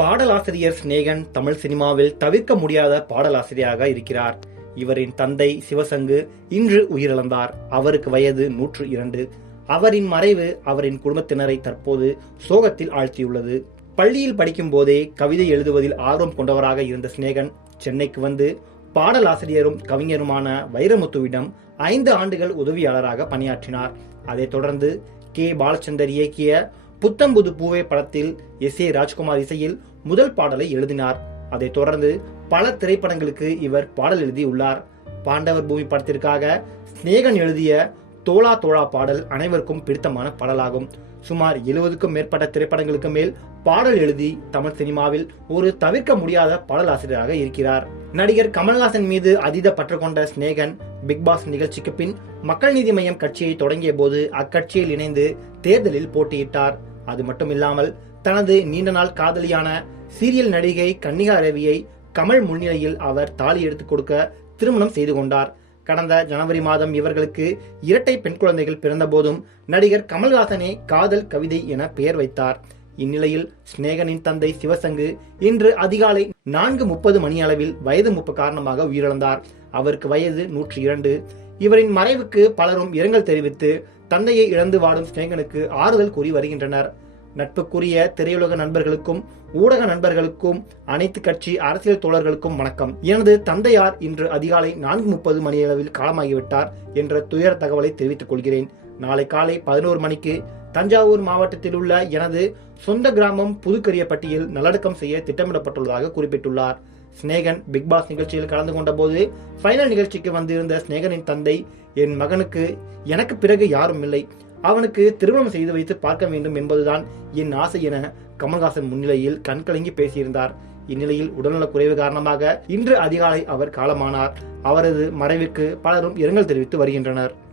பாடலாசிரியர் சிநேகன் தமிழ் சினிமாவில் தவிர்க்க முடியாத பாடலாசிரியராக இருக்கிறார். இவரின் தந்தை சிவசங்கு இன்று உயிரிழந்தார். அவருக்கு வயது 102. அவரின் மறைவு அவரின் குடும்பத்தினரை தற்போது சோகத்தில் ஆழ்த்தியுள்ளது. பள்ளியில் படிக்கும் போதே கவிதை எழுதுவதில் ஆர்வம் கொண்டவராக இருந்த சிநேகன் சென்னைக்கு வந்து பாடலாசிரியரும் கவிஞருமான வைரமுத்துவிடம் 5 ஆண்டுகள் உதவியாளராக பணியாற்றினார். அதைத் தொடர்ந்து கே. பாலச்சந்தர் இயக்கிய புத்தம்புது பூவே படத்தில் எஸ். ஏ. ராஜ்குமார் இசையில் முதல் பாடலை எழுதினார். அதைத் தொடர்ந்து பல திரைப்படங்களுக்கு இவர் பாடல் எழுதியுள்ளார். பாண்டவர் பூமி படத்திற்காக சிநேகன் எழுதிய தோளா தோளா பாடல் அனைவருக்கும் பிடித்தமான பாடலாகும். சுமார் 70க்கும் மேற்பட்ட திரைப்படங்களுக்கு மேல் பாடல் எழுதி தமிழ் சினிமாவில் ஒரு தவிர்க்க முடியாத பாடலாசிரியராக இருக்கிறார். நடிகர் கமல்ஹாசன் மீது அதீத பற்று கொண்ட சிநேகன் பிக் பாஸ் நிகழ்ச்சிக்கு பின் மக்கள் நீதி மய்யம் கட்சியை தொடங்கிய போது அக்கட்சியில் இணைந்து தேர்தலில் போட்டியிட்டார். அது மட்டுமில்லாமல் தனது நீண்ட நாள் காதலியான சீரியல் நடிகை கன்னிகா ரவியை கமல் முன்னிலையில் அவர் தாலி எடுத்துக் கொடுக்க திருமணம் செய்து கொண்டார். கடந்த ஜனவரி மாதம் இவர்களுக்கு 2 பெண் குழந்தைகள் பிறந்த போதும் நடிகர் கமல்ஹாசனே காதல் கவிதை என பெயர் வைத்தார். இந்நிலையில் சிநேகனின் தந்தை சிவசங்கு இன்று அதிகாலை 4:30 மணியளவில் வயது மூப்பு காரணமாக உயிரிழந்தார். அவருக்கு வயது 102. இவரின் மறைவுக்கு பலரும் இரங்கல் தெரிவித்து தந்தையை இழந்து வாடும் சிநேகனுக்கு ஆறுதல் கூறி வருகின்றனர். நட்புக்குரிய திரையுலக நண்பர்களுக்கும் ஊடக நண்பர்களுக்கும் அனைத்து கட்சி அரசியல் தோழர்களுக்கும் வணக்கம். எனது தந்தையார் இன்று அதிகாலை 4:30 மணியளவில் காலமாகிவிட்டார் என்ற துயர தகவலை தெரிவித்துக் கொள்கிறேன். நாளை காலை 11 மணிக்கு தஞ்சாவூர் மாவட்டத்தில் உள்ள எனது சொந்த கிராமம் புதுக்கரியப்பட்டியில் நல்லடக்கம் செய்ய திட்டமிடப்பட்டுள்ளதாக குறிப்பிட்டுள்ளார். சிநேகன் பிக் பாஸ் நிகழ்ச்சியில் கலந்து கொண்ட போது ஃபைனல் நிகழ்ச்சிக்கு வந்திருந்த சிநேகனின் தந்தை, என் மகனுக்கு எனக்கு பிறகு யாரும் இல்லை, அவனுக்கு திருமணம் செய்து வைத்து பார்க்க வேண்டும் என்பதுதான் என் ஆசை என கமல்ஹாசன் முன்னிலையில் கண்கலங்கி பேசியிருந்தார். இந்நிலையில் உடல்நலக் குறைவு காரணமாக இன்று அதிகாலை அவர் காலமானார். அவரது மறைவுக்கு பலரும் இரங்கல் தெரிவித்து வருகின்றனர்.